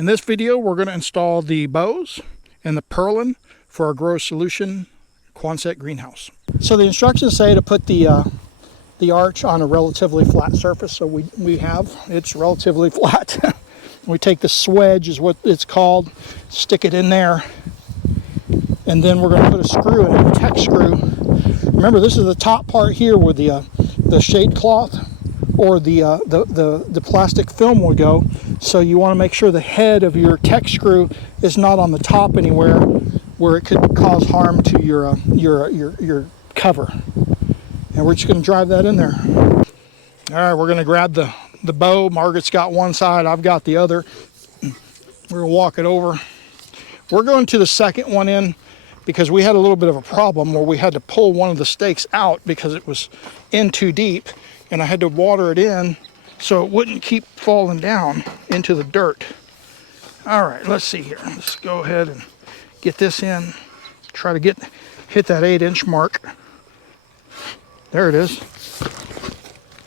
In this video, we're going to install the bows and the purlin for our Grow Solution Quonset greenhouse. So the instructions say to put the arch on a relatively flat surface, so it's relatively flat. We take the swedge, is what it's called, stick it in there, and then we're going to put a screw in it, a tech screw. Remember, this is the top part here where the shade cloth or the plastic film will go. So you want to make sure the head of your tech screw is not on the top anywhere where it could cause harm to your cover. And we're just going to drive that in there. All right, we're going to grab the bow. Margaret's got one side, I've got the other. We're going to walk it over. We're going to the second one in because we had a little bit of a problem where we had to pull one of the stakes out because it was in too deep, and I had to water it in so it wouldn't keep falling down into the dirt. All right, let's see here. Let's go ahead and get this in. Try to hit that 8-inch mark. There it is.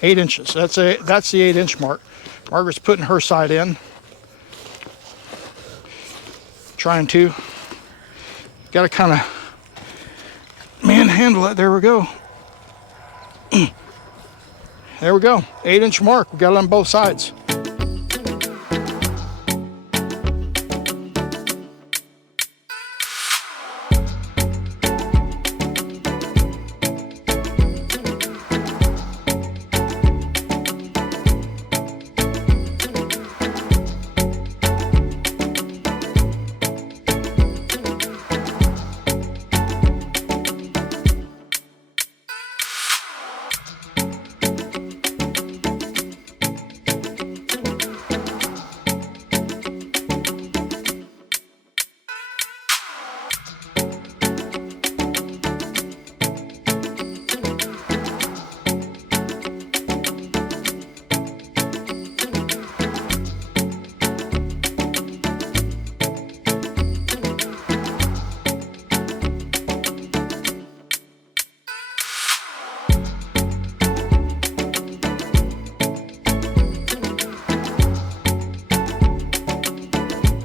8 inches. That's the 8-inch mark. Margaret's putting her side in. Trying to. Got to kind of manhandle it. There we go. There we go. 8-inch mark. We got it on both sides.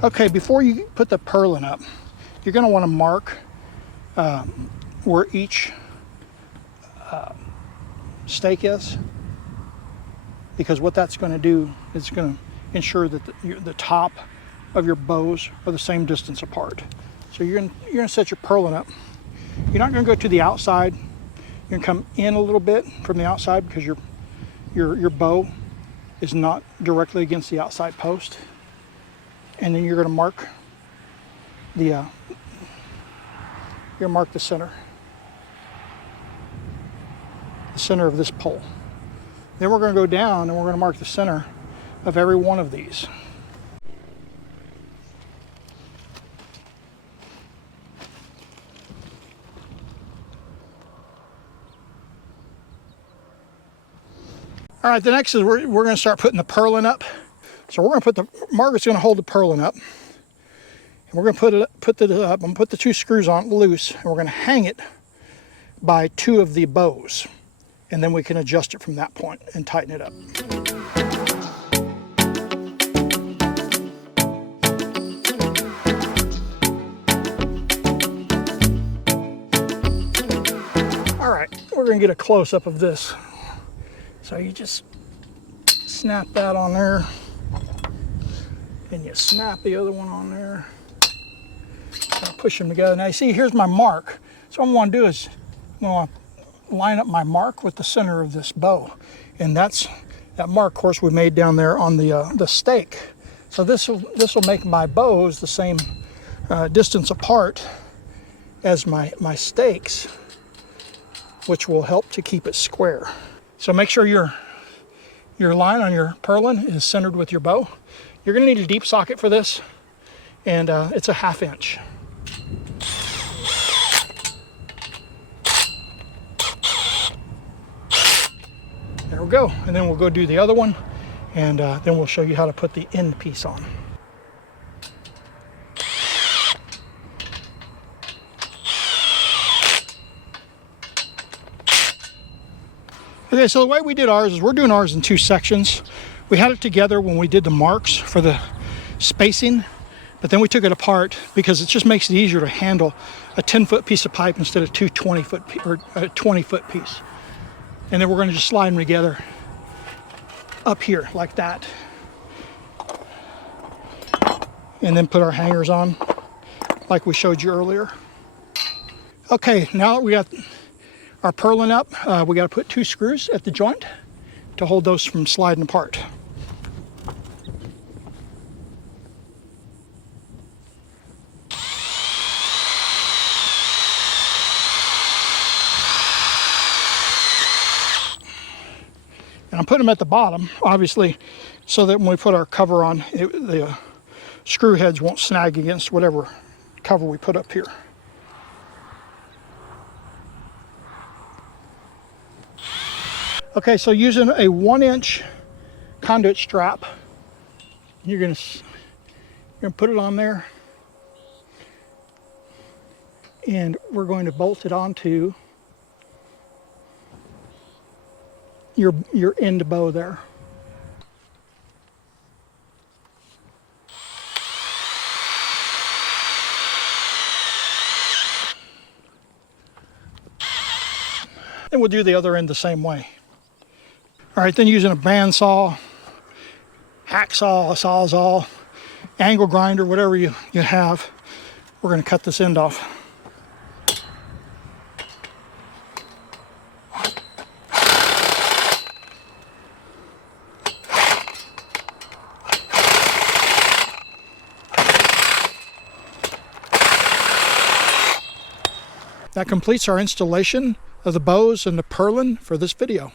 Okay, before you put the purlin up, you're going to want to mark where each stake is, because what that's going to do is going to ensure that the top of your bows are the same distance apart. So you're going to set your purlin up. You're not going to go to the outside. You're going to come in a little bit from the outside because your bow is not directly against the outside post. And then you're going to mark the center of this pole. Then we're going to go down and we're going to mark the center of every one of these. All right, the next is we're going to start putting the purlin up. So we're going to Margaret's going to hold the purlin up, and we're going to put it up and put the 2 screws on loose, and we're going to hang it by 2 of the bows, and then we can adjust it from that point and tighten it up. All right, we're going to get a close-up of this. So you just snap that on there. And you snap the other one on there. Push them together. Now you see, here's my mark. So what I'm going to do is I'm going to line up my mark with the center of this bow. And that mark, of course, we made down there on the stake. So this will make my bows the same distance apart as my stakes, which will help to keep it square. So make sure your line on your purlin is centered with your bow. You're going to need a deep socket for this, and it's a 1/2 inch. There we go. And then we'll go do the other one, and then we'll show you how to put the end piece on. Okay, so the way we did ours is we're doing ours in 2 sections. We had it together when we did the marks for the spacing, but then we took it apart because it just makes it easier to handle a 10-foot piece of pipe instead of two 20-foot or a 20-foot piece. And then we're going to just slide them together up here like that. And then put our hangers on like we showed you earlier. Okay, now that we got our purlin up, we got to put 2 screws at the joint to hold those from sliding apart. And I'm putting them at the bottom, obviously, so that when we put our cover on, the screw heads won't snag against whatever cover we put up here. Okay, so using a 1-inch conduit strap, you're gonna put it on there, and we're going to bolt it onto your end bow there. And we'll do the other end the same way. All right, then using a bandsaw, hacksaw, a sawzall, angle grinder, whatever you have, we're going to cut this end off. That completes our installation of the bows and the purlin for this video.